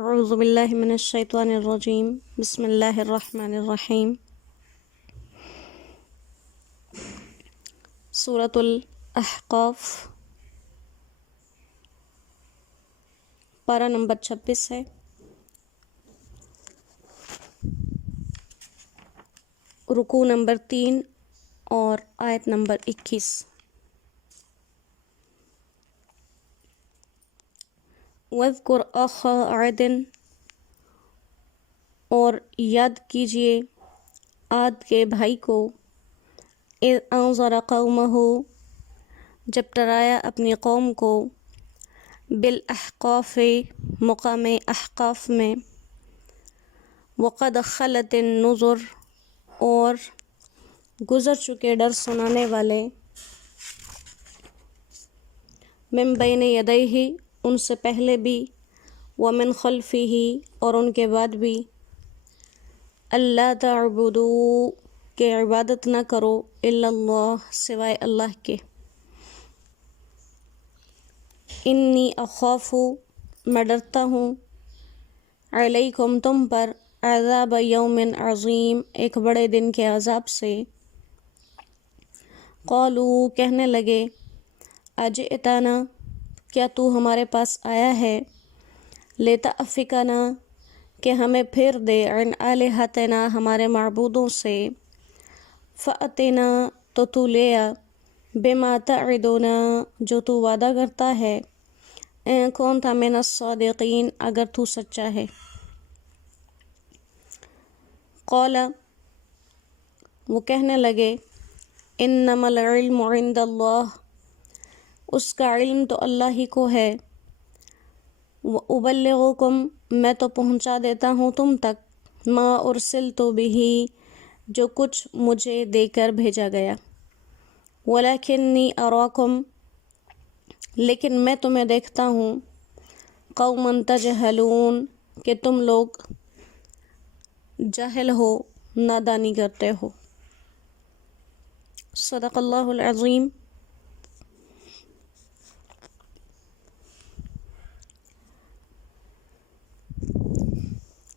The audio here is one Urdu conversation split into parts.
اعوذ باللہ من الشیطان الرجیم بسم اللہ الرحمن الرحیم۔ سورۃ الاحقاف، پارہ نمبر 26 ہے۔ رکوع نمبر 3 اور آیت نمبر 21۔ وَاذْكُرْ أَخَا عَادٍ، اور یاد کیجئے عاد کے بھائی کو، اِذْ أَنذَرَ قَوْمَهُ، جب ڈرایا اپنی قوم کو، بالأحقاف، مقام احقاف میں، وَقَدْ خَلَتِ النُّذُرُ، اور گزر چکے ڈر سنانے والے، من بین یدیہ، ان سے پہلے بھی، ومن خلفہ، اور ان کے بعد بھی، اللہ تعبدوا، کہ عبادت نہ کرو، الا اللہ، سوائے اللہ کے، انی اخاف، میں ڈرتا ہوں، علیکم، تم پر، عذاب یوم عظیم، ایک بڑے دن کے عذاب سے۔ قالوا، کہنے لگے، اجئتنا، کیا تو ہمارے پاس آیا ہے، لتأفکنا، کہ ہمیں پھیر دے، عن آلہتنا، ہمارے معبودوں سے، فأتنا، تو لے آ، بما تعدنا، جو تو وعدہ کرتا ہے، ان کنت من الصادقین، اگر تو سچا ہے۔ قال، وہ کہنے لگے، انما العلم عند اللہ، اس کا علم تو اللہ ہی کو ہے، وَأُبَلِّغُكُم، میں تو پہنچا دیتا ہوں تم تک، ما ارسلت بہ، جو کچھ مجھے دے کر بھیجا گیا، وَلَكِنِّي أَرَاكُمْ، لیکن میں تمہیں دیکھتا ہوں، قَوْمًا تَجْهَلُونَ، کہ تم لوگ جاہل ہو، نادانی کرتے ہو۔ صدق اللہ العظیم۔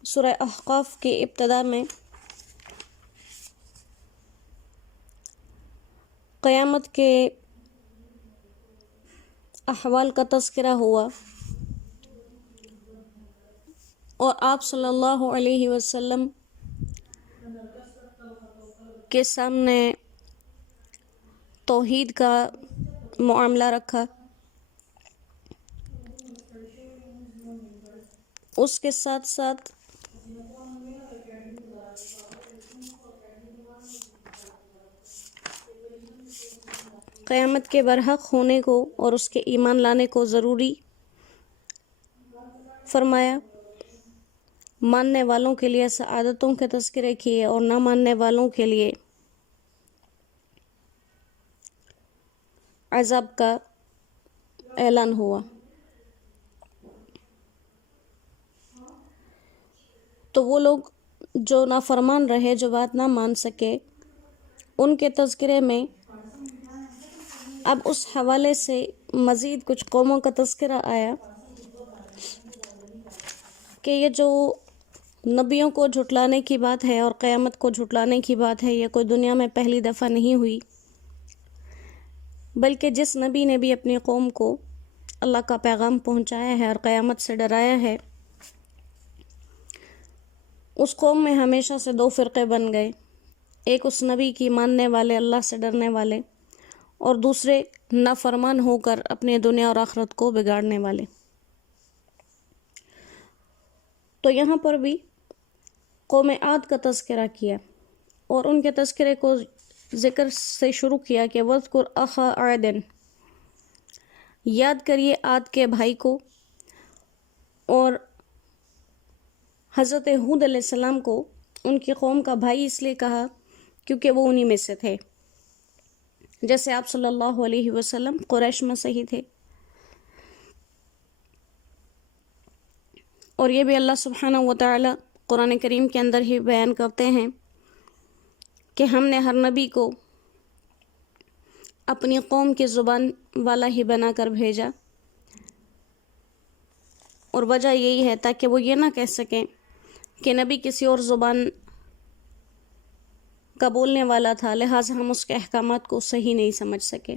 سورہ احقاف کی ابتدا میں قیامت کے احوال کا تذکرہ ہوا، اور آپ صلی اللہ علیہ وسلم کے سامنے توحید کا معاملہ رکھا، اس کے ساتھ ساتھ قیامت کے برحق ہونے کو اور اس کے ایمان لانے کو ضروری فرمایا، ماننے والوں کے لیے سعادتوں کے تذکرے کیے اور نہ ماننے والوں کے لیے عذاب کا اعلان ہوا۔ تو وہ لوگ جو نافرمان رہے، جو بات نہ مان سکے، ان کے تذکرے میں اب اس حوالے سے مزید کچھ قوموں کا تذکرہ آیا کہ یہ جو نبیوں کو جھٹلانے کی بات ہے اور قیامت کو جھٹلانے کی بات ہے، یہ کوئی دنیا میں پہلی دفعہ نہیں ہوئی، بلکہ جس نبی نے بھی اپنی قوم کو اللہ کا پیغام پہنچایا ہے اور قیامت سے ڈرایا ہے، اس قوم میں ہمیشہ سے دو فرقے بن گئے، ایک اس نبی کی ماننے والے، اللہ سے ڈرنے والے، اور دوسرے نافرمان ہو کر اپنے دنیا اور آخرت کو بگاڑنے والے۔ تو یہاں پر بھی قوم عاد کا تذکرہ کیا اور ان کے تذکرے کو ذکر سے شروع کیا کہ وَاذْكُرْ أَخَا عَادٍ، یاد کریے عاد کے بھائی کو، اور حضرت ہود علیہ السلام کو ان کی قوم کا بھائی اس لیے کہا کیونکہ وہ انہی میں سے تھے، جیسے آپ صلی اللہ علیہ وسلم قریش میں سے ہی تھے۔ اور یہ بھی اللہ سبحانہ وتعالی قرآن کریم کے اندر ہی بیان کرتے ہیں کہ ہم نے ہر نبی کو اپنی قوم کی زبان والا ہی بنا کر بھیجا، اور وجہ یہی ہے تاکہ وہ یہ نہ کہہ سکیں کہ نبی کسی اور زبان کا بولنے والا تھا، لہٰذا ہم اس کے احکامات کو صحیح نہیں سمجھ سکے۔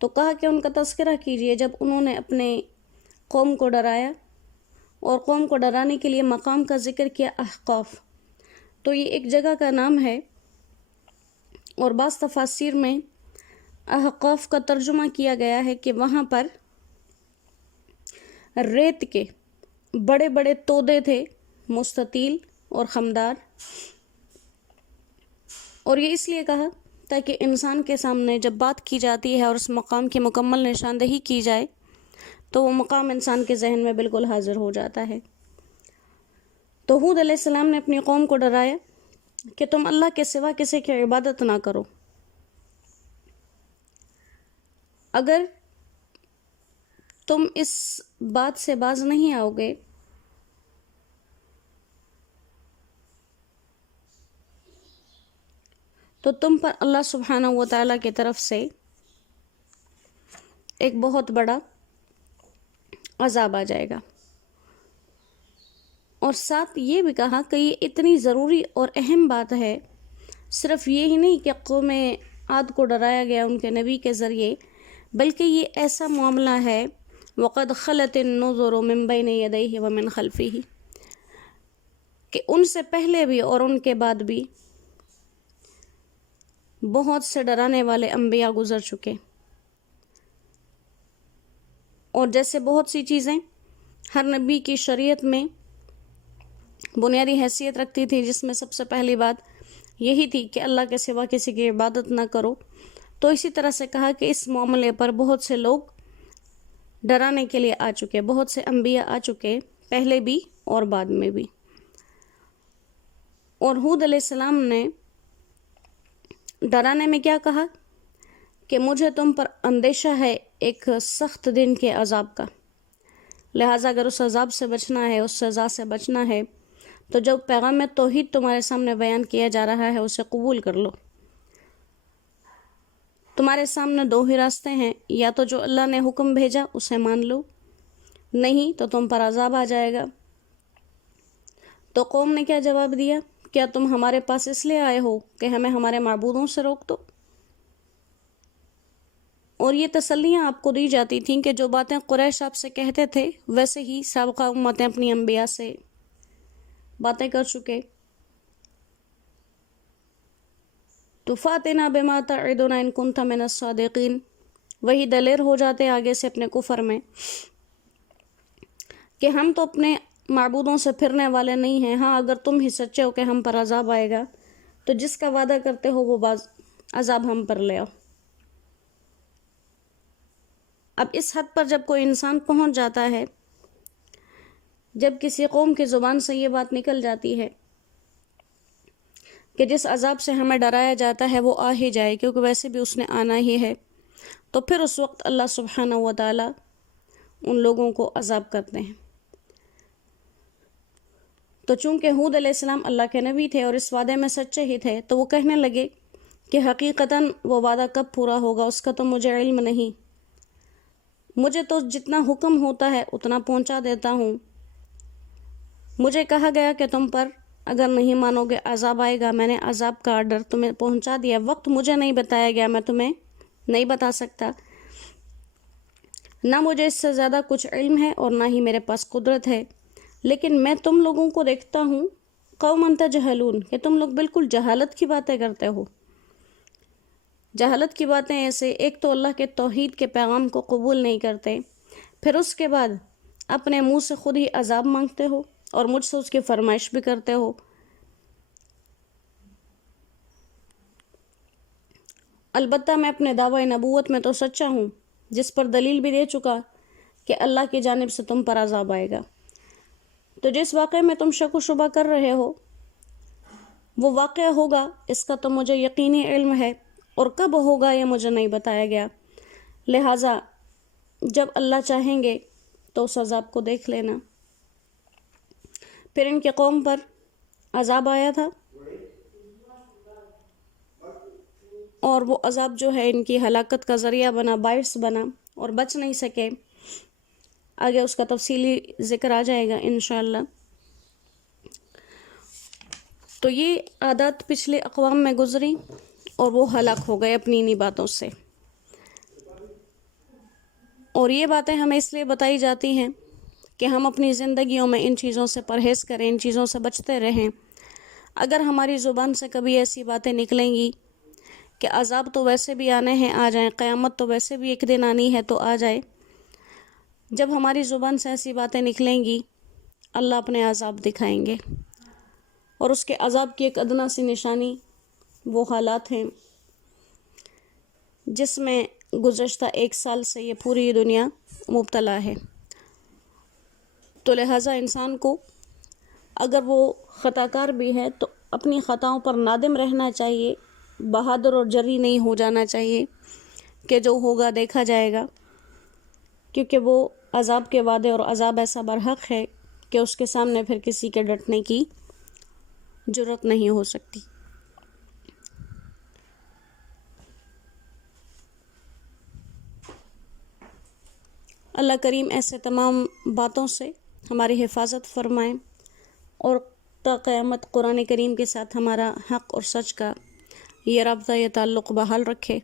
تو کہا کہ ان کا تذکرہ کیجئے جب انہوں نے اپنے قوم کو ڈرایا، اور قوم کو ڈرانے کے لیے مقام کا ذکر کیا احقاف، تو یہ ایک جگہ کا نام ہے، اور بعض تفاسیر میں احقاف کا ترجمہ کیا گیا ہے کہ وہاں پر ریت کے بڑے بڑے تودے تھے، مستطیل اور خمدار، اور یہ اس لیے کہا تاکہ انسان کے سامنے جب بات کی جاتی ہے اور اس مقام کی مکمل نشاندہی کی جائے تو وہ مقام انسان کے ذہن میں بالکل حاضر ہو جاتا ہے۔ تو ہود علیہ السلام نے اپنی قوم کو ڈرایا کہ تم اللہ کے سوا کسی کی عبادت نہ کرو، اگر تم اس بات سے باز نہیں آؤ گے تو تم پر اللہ سبحانہ و تعالیٰ کی طرف سے ایک بہت بڑا عذاب آ جائے گا۔ اور ساتھ یہ بھی کہا کہ یہ اتنی ضروری اور اہم بات ہے، صرف یہی نہیں کہ قوم عاد کو ڈرایا گیا ان کے نبی کے ذریعے، بلکہ یہ ایسا معاملہ ہے وَقَدْ خَلَتِ النُّذُرُ مِن بَيْنِ يَدَيْهِ وَمِنْ خَلْفِهِ، کہ ان سے پہلے بھی اور ان کے بعد بھی بہت سے ڈرانے والے انبیاء گزر چکے، اور جیسے بہت سی چیزیں ہر نبی کی شریعت میں بنیادی حیثیت رکھتی تھی، جس میں سب سے پہلی بات یہی تھی کہ اللہ کے سوا کسی کی عبادت نہ کرو، تو اسی طرح سے کہا کہ اس معاملے پر بہت سے لوگ ڈرانے کے لیے آ چکے، بہت سے انبیاء آ چکے، پہلے بھی اور بعد میں بھی۔ اور ہود علیہ السلام نے ڈرانے میں کیا کہا کہ مجھے تم پر اندیشہ ہے ایک سخت دن کے عذاب کا، لہٰذا اگر اس عذاب سے بچنا ہے، اس سزا سے بچنا ہے، تو جو پیغام توحید تمہارے سامنے بیان کیا جا رہا ہے اسے قبول کر لو۔ تمہارے سامنے دو ہی راستے ہیں، یا تو جو اللہ نے حکم بھیجا اسے مان لو، نہیں تو تم پر عذاب آ جائے گا۔ تو قوم نے کیا جواب دیا؟ کیا تم ہمارے پاس اس لیے آئے ہو کہ ہمیں ہمارے معبودوں سے روک دو؟ اور یہ تسلیاں آپ کو دی جاتی تھیں کہ جو باتیں قریش آپ سے کہتے تھے ویسے ہی سابقہ امتیں اپنی انبیاء سے باتیں کر چکے۔ تو فَأْتِنَا بِمَا تَعِدُنَا إِن كُنتَ مِنَ الصَّادِقِينَ، وہی دلیر ہو جاتے آگے سے اپنے کفر میں کہ ہم تو اپنے معبودوں سے پھرنے والے نہیں ہیں، ہاں اگر تم ہی سچے ہو کہ ہم پر عذاب آئے گا تو جس کا وعدہ کرتے ہو وہ عذاب ہم پر لے آؤ۔ اب اس حد پر جب کوئی انسان پہنچ جاتا ہے، جب کسی قوم کی زبان سے یہ بات نکل جاتی ہے کہ جس عذاب سے ہمیں ڈرایا جاتا ہے وہ آ ہی جائے، کیونکہ ویسے بھی اس نے آنا ہی ہے، تو پھر اس وقت اللہ سبحانہ و تعالیٰ ان لوگوں کو عذاب کرتے ہیں۔ تو چونکہ ہود علیہ السلام اللہ کے نبی تھے اور اس وعدے میں سچے ہی تھے، تو وہ کہنے لگے کہ حقیقتاً وہ وعدہ کب پورا ہوگا اس کا تو مجھے علم نہیں، مجھے تو جتنا حکم ہوتا ہے اتنا پہنچا دیتا ہوں، مجھے کہا گیا کہ تم پر اگر نہیں مانو گے عذاب آئے گا، میں نے عذاب کا آرڈر تمہیں پہنچا دیا، وقت مجھے نہیں بتایا گیا، میں تمہیں نہیں بتا سکتا، نہ مجھے اس سے زیادہ کچھ علم ہے اور نہ ہی میرے پاس قدرت ہے، لیکن میں تم لوگوں کو دیکھتا ہوں قوماً تجہلون، کہ تم لوگ بالکل جہالت کی باتیں کرتے ہو۔ جہالت کی باتیں ایسے، ایک تو اللہ کے توحید کے پیغام کو قبول نہیں کرتے، پھر اس کے بعد اپنے منہ سے خود ہی عذاب مانگتے ہو اور مجھ سے اس کی فرمائش بھی کرتے ہو۔ البتہ میں اپنے دعوی نبوت میں تو سچا ہوں، جس پر دلیل بھی دے چکا کہ اللہ کی جانب سے تم پر عذاب آئے گا۔ تو جس واقعے میں تم شک و شبہ کر رہے ہو وہ واقعہ ہوگا، اس کا تو مجھے یقینی علم ہے، اور کب ہوگا یہ مجھے نہیں بتایا گیا، لہٰذا جب اللہ چاہیں گے تو اس عذاب کو دیکھ لینا۔ پھر ان کی قوم پر عذاب آیا تھا، اور وہ عذاب جو ہے ان کی ہلاکت کا ذریعہ بنا، باعث بنا، اور بچ نہیں سکے۔ آگے اس کا تفصیلی ذکر آ جائے گا انشاءاللہ۔ تو یہ عادات پچھلے اقوام میں گزری اور وہ ہلاک ہو گئے اپنی انہی باتوں سے، اور یہ باتیں ہمیں اس لیے بتائی جاتی ہیں کہ ہم اپنی زندگیوں میں ان چیزوں سے پرہیز کریں، ان چیزوں سے بچتے رہیں۔ اگر ہماری زبان سے کبھی ایسی باتیں نکلیں گی کہ عذاب تو ویسے بھی آنے ہیں آ جائیں، قیامت تو ویسے بھی ایک دن آنی ہے تو آ جائے، جب ہماری زبان سے ایسی باتیں نکلیں گی اللہ اپنے عذاب دکھائیں گے، اور اس کے عذاب کی ایک ادنا سی نشانی وہ حالات ہیں جس میں گزشتہ 1 سال سے یہ پوری دنیا مبتلا ہے۔ تو لہٰذا انسان کو اگر وہ خطا کار بھی ہے تو اپنی خطاؤں پر نادم رہنا چاہیے، بہادر اور جری نہیں ہو جانا چاہیے کہ جو ہوگا دیکھا جائے گا، کیونکہ وہ عذاب کے وعدے اور عذاب ایسا برحق ہے کہ اس کے سامنے پھر کسی کے ڈٹنے کی جرات نہیں ہو سکتی۔ اللہ کریم ایسے تمام باتوں سے ہماری حفاظت فرمائیں اور تا قیامت قرآن کریم کے ساتھ ہمارا حق اور سچ کا یہ رابطہ، یہ تعلق بحال رکھے۔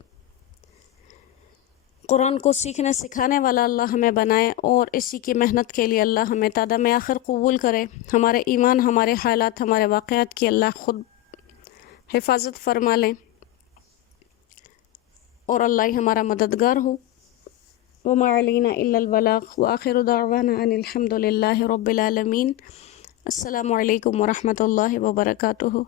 قرآن کو سیکھنے سکھانے والا اللہ ہمیں بنائے، اور اسی کی محنت کے لیے اللہ ہمیں تا دم آخر قبول کرے۔ ہمارے ایمان، ہمارے حالات، ہمارے واقعات کی اللہ خود حفاظت فرما لیں، اور اللہ ہی ہمارا مددگار ہو۔ وما علینا الا البلاغ وآخر دعوانا ان الحمد للہ رب العالمین۔ السلام علیکم ورحمۃ اللہ وبرکاتہ۔